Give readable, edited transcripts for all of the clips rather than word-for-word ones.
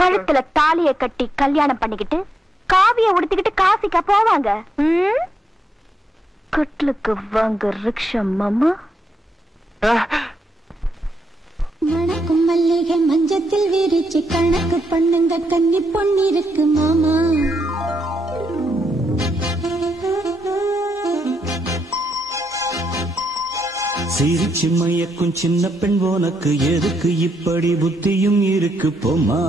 கழுத்துல தாலிய கட்டி கல்யாணம் பண்ணிக்கிட்டு காவிய உடுத்திக்கிட்டு காசிக்கா போவாங்க. கட்லுக்கு வாங்க ரிக்ஷா மாமா. மணக்கும் மல்லிகை மஞ்சத்தில் விரிச்சு கணக்கு பண்ணுங்க கன்னி பொன்னிருக்கு மாமா. சிரிச்சு மயக்கும் சின்ன பெண் உனக்கு எதுக்கு இப்படி புத்தியும் இருக்கு போமா.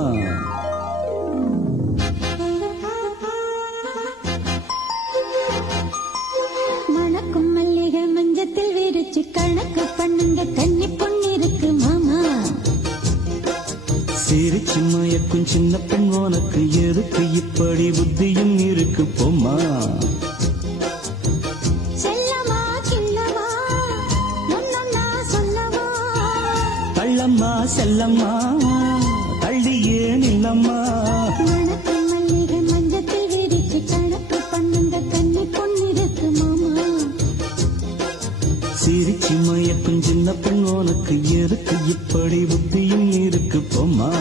மணக்கும் மல்லிகை மஞ்சத்தில் விரிச்சு கணக்கு பண்ணுங்க கன்னி பொன்னிருக்கு மாமா. சிரிச்சு மயக்கும் சின்ன பெண் உனக்கு எதுக்கு இப்படி புத்தியும் இருக்கு போமா. தள்ளம்மா செல்லம்மா தள்ளியே நில்லம்மா. மணக்கும் மல்லிகை மஞ்சத்தில் விரிச்சு கணக்கு பண்ணுங்க கன்னி பொன்னிருக்கு மாமா. சிரிச்சு மயக்கும் சின்ன பெண் உனக்கு எதுக்கு இப்படி புத்தியும் இருக்கு போமா.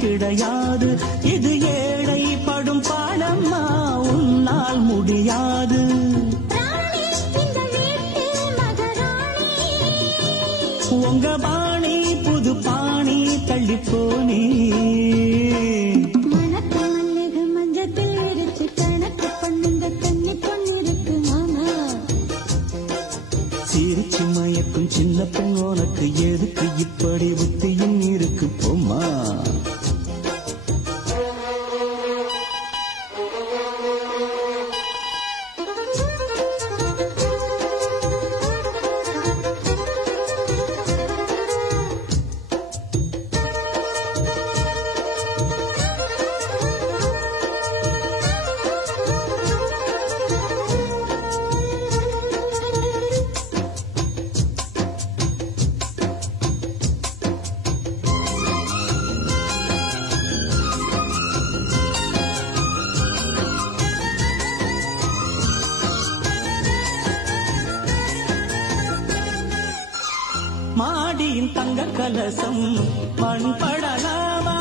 கிடையாது இது ஏழை படும் பாடம்மா உன்னால் முடியாது. உங்க பாணி புது பாணி தள்ளிப்போனே. மணக்கும் மல்லிகை மஞ்சத்தில் விரிச்சு கணக்கு பண்ணுங்க கன்னி பொன்னிருக்கு மாமா. சிரிச்சு மயக்கும் சின்ன பெண் உனக்கு எதுக்கு இப்படி புத்தியும் இருக்கு போமா. மாடியின் தங்க கலசம் மண் படலாமா.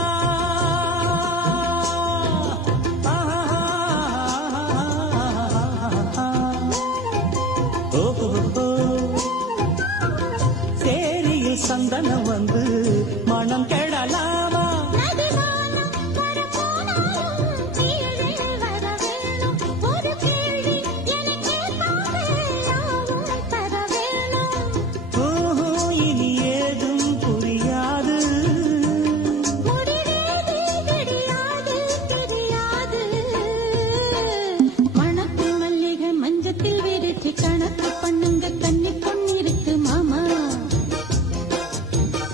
சேரியில் சந்தனம் வந்து மனம் கெடலாமா.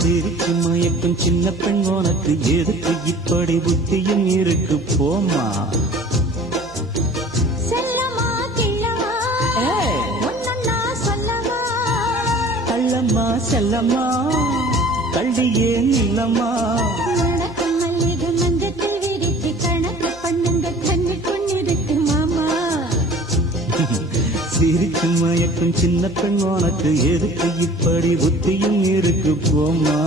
சிரிச்சு மயக்கும் சின்ன பெண் உனக்கு எதுக்கு இப்படி புத்தியும் இருக்கு போமா. தள்ளம்மா செல்லம்மா தள்ளியே நில்லம்மா. மணக்கும் மல்லிகை மஞ்சத்தில் விரிச்சு கணக்கு பண்ணுங்க கன்னி பொன்னிருக்கு மாமா. சிரிச்சு மயக்கும் சின்ன பெண் உனக்கு எதுக்கு இப்படி புத்தியும் இருக்கு போமா.